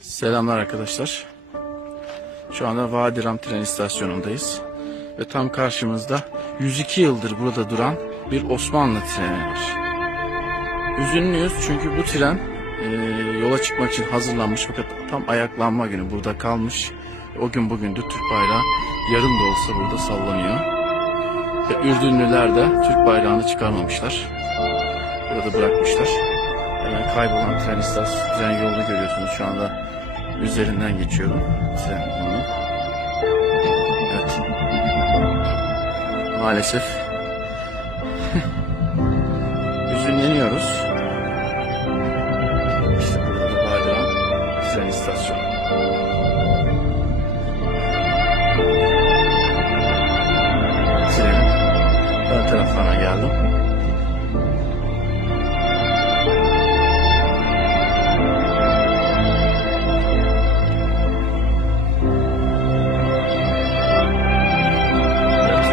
Selamlar arkadaşlar. Şu anda Vadiram tren istasyonundayız. Ve tam karşımızda 102 yıldır burada duran bir Osmanlı treni var. Üzünlüyüz çünkü bu tren e, yola çıkmak için hazırlanmış fakat tam ayaklanma günü burada kalmış. O gün bugündür Türk bayrağı yarım da olsa burada sallanıyor. Ve Ürdünlüler de Türk bayrağını çıkarmamışlar. Burada bırakmışlar. Kaybolan tren istasyonu, tren yolunu görüyorsunuz şu anda üzerinden geçiyorum. Tren yolunu. Evet. Maalesef hüzünleniyoruz. İşte burada da Badira tren istasyonu. Trenin ön taraflarına geldim.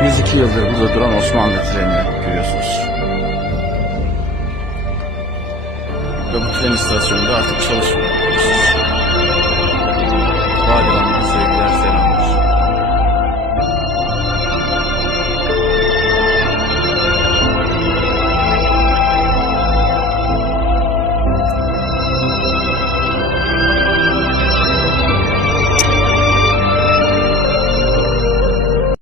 102 yıldır burada duran Osmanlı treni görüyorsunuz. Ve bu tren istasyonunda artık çalışmıyor.